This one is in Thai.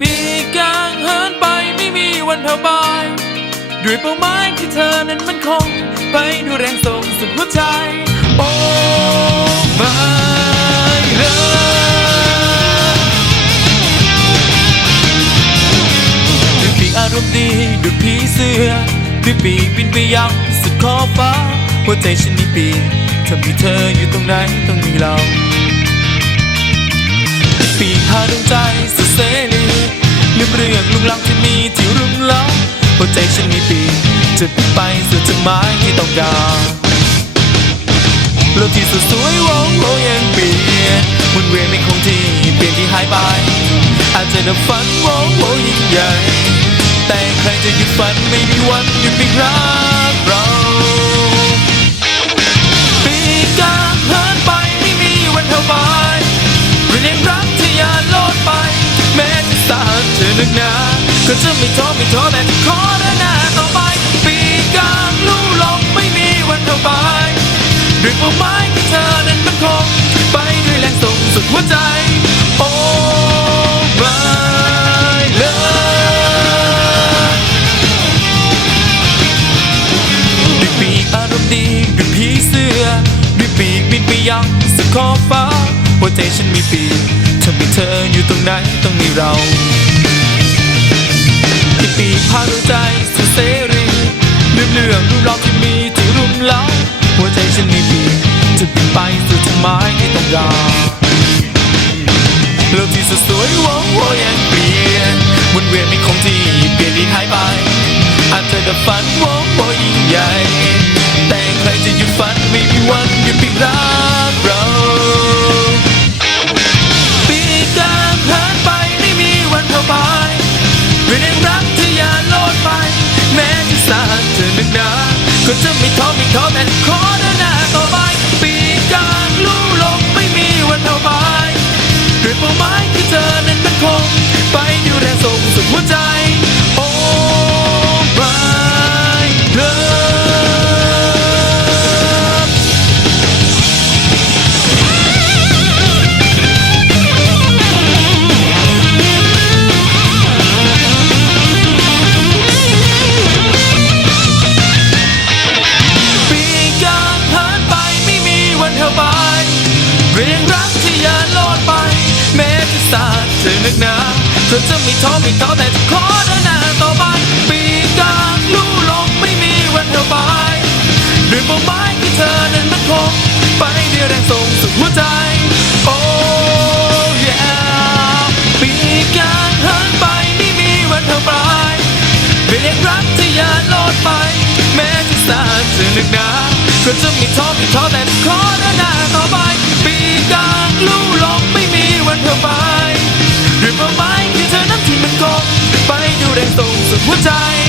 ปีกลางเหินไปไม่มีวันแผ่วเบาย ด้วยเป้าหมายที่เธอนั้นมันคง ไปด้วยแรงส่งสุดหัวใจ โอ้ไม่เลยด้วยปีกอารมณ์ดีด้วยผีเสื้อด้วยปีกบินไปยังสุดขอบฟ้า หัวใจฉันนี่ปีกถ้ามีเธออยู่ตรงไหนต้องมีเราปีกพาดวงใจสุ ลืมเรื่องลุงลังที่มีที่รุมเร้าหัวใจฉันมีปีจะไปสู่จุดหมายที่ต้องการโลกที่สดสวยว้โวยังเปลี่ยนมุนเวียนไม่คงที่เปลี่ยนที่หายไป อาจจะดับฝันว้โวยิ่งใหญ่ แต่ใครจะหยุดฝันไม่มีวันหยุดไปีกรักเราปีกลางเหินไปไม่มีวันเท่าบายเรียนรั นาก็จะไม่ท้อไม่ท้อแต่จะขอเดินหน้าต่อไป ปีกลางลู่ลมไม่มีวันเท่าบายด้วยเป้าหมายที่เธอนั้นมันคง ไปด้วยแรงส่งสุดหัวใจ โอ้ไม่เลยด้วยปีกอารมณ์ดีด้วยผีเสื้อด้วยปีกบินไปยังสุดขอบฟ้าหัวใจฉันมีปีกถ้ามีเธออยู่ตรงไหนต้องมีเรา ไปสู่จุดหมายที่ต้องการโลกที่สดสวยโว้โวยังเปลี่ยนหมุนเวียนไม่คงที่เปลี่ยนที่หายไปอาจจะดับฝันโว้โวยิ่งใหญ่ แต่ใครจะหยุดฝันไม่มีวันหยุดปีกรักเราปีกลางเหินไปไม่มีวันเท่าไปเรื่องรักที่อย่าโลดไป แม้จะสานเธอหนึกนาก็จะไม่ท้อไม่ท้อแต่ขอ หมายคือเธอนั้นมันคง ไปอยู่แรงส่งสุดหัวใจ ม้จะสาเธอนึกหนาเธอจะไม่ท้อไม่ท้อแต่จะขอเดินหน้าต่อไปปีกลางลู่ลมไม่มีวันเท่าบายด้วยเป้าหมายที่เธอนั้นมันคงไปด้วยแรงส่งสุดหัวใจโอ้ yeah ปีกลางเหินไปไม่มีวันเท่าบายเรียกรักที่ยาโลดไป แม้จะสาเธอนึกหนาก็จะไม่ท้อไม่ท้อแต่ขอ ส่ง在